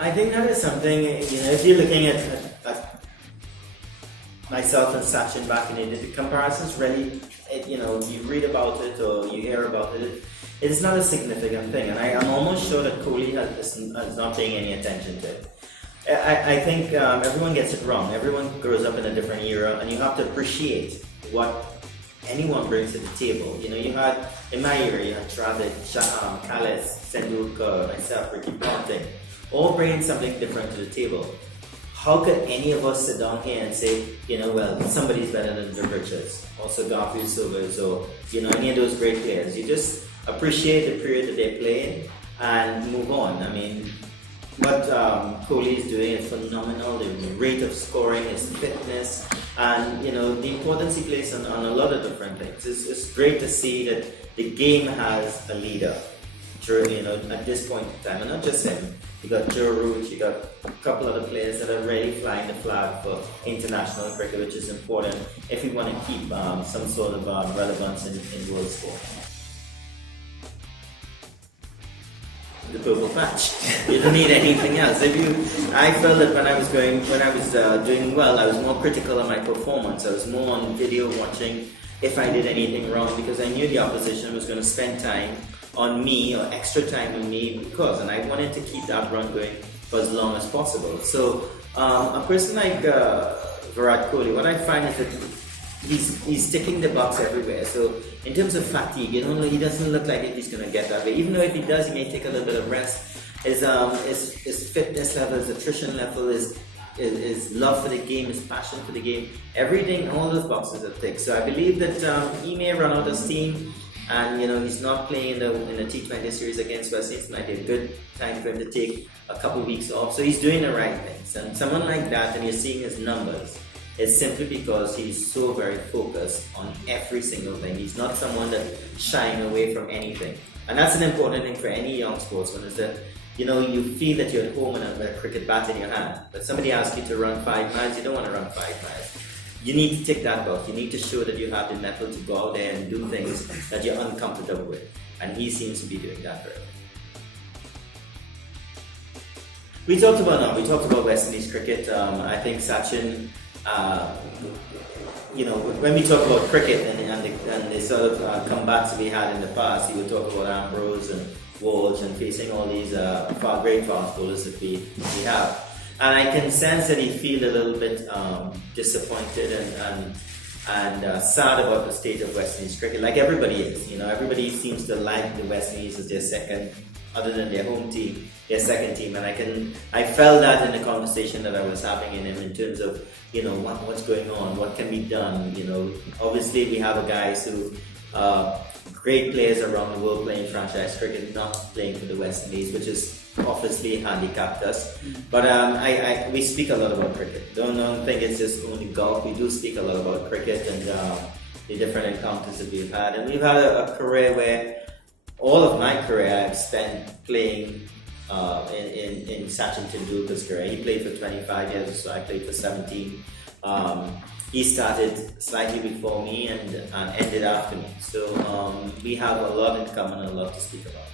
I think that is something, if you're looking at myself and Sachin back in the day, the comparisons really, you read about it or you hear about it, it's not a significant thing. And I'm almost sure that Kohli is not paying any attention to it. I think everyone gets it wrong. Everyone grows up in a different era, and you have to appreciate what anyone brings to the table. You had, in my era, you had Travis, Khaled, Tendulkar, myself, Ricky Ponting, all bringing something different to the table. How could any of us sit down here and say, well, somebody's better than the Richards, also Garfield Silvers, or any of those great players? You just appreciate the period that they play in and move on. I mean, what Kohli is doing is phenomenal. The rate of scoring, his fitness, and the importance he plays on a lot of different things. It's great to see that the game has a leader. At this point in time, and not just him. You got Joe Root, you got a couple other players that are really flying the flag for international cricket, which is important if we want to keep some sort of relevance in world sport. The purple patch. You don't need anything else. I felt that when I was doing well, I was more critical of my performance. I was more on video watching if I did anything wrong, because I knew the opposition was going to spend time on me, or extra time on me, and I wanted to keep that run going for as long as possible. So a person like Virat Kohli, what I find is that he's ticking the box everywhere. So in terms of fatigue, he doesn't look like he's going to get that way. Even though if he does, he may take a little bit of rest. His fitness level, his attrition level, his love for the game, his passion for the game, everything, all those boxes are ticked. So I believe that he may run out of steam. And he's not playing in the T20 series against West Indies. It might be a good time for him to take a couple weeks off. So he's doing the right things. And someone like that, and you're seeing his numbers, is simply because he's so very focused on every single thing. He's not someone that's shying away from anything. And that's an important thing for any young sportsman, is that you feel that you're at home and have a cricket bat in your hand. But somebody asks you to run 5 miles, you don't want to run 5 miles. You need to tick that box. You need to show that you have the mettle to go out there and do things that you're uncomfortable with. And he seems to be doing that very well. We talked about West Indies cricket. I think Sachin, when we talk about cricket and the sort of comebacks we had in the past, he would talk about Ambrose and Walsh and facing all these great fast bowlers that we have. And I can sense that he feels a little bit disappointed and sad about the state of West Indies cricket, like everybody is. Everybody seems to like the West Indies as their second, other than their home team, their second team. And I felt that in the conversation that I was having in terms of what's going on, what can be done. Obviously we have guys who great players around the world playing franchise cricket, not playing for the West Indies, which is obviously handicapped us. But we speak a lot about cricket. Don't think it's just only golf. We do speak a lot about cricket and the different encounters that we've had. And we've had a career where all of my career I've spent playing in Sachin Tendulkar's career. He played for 25 years, so I played for 17. He started slightly before me and ended after me. So we have a lot in common and a lot to speak about.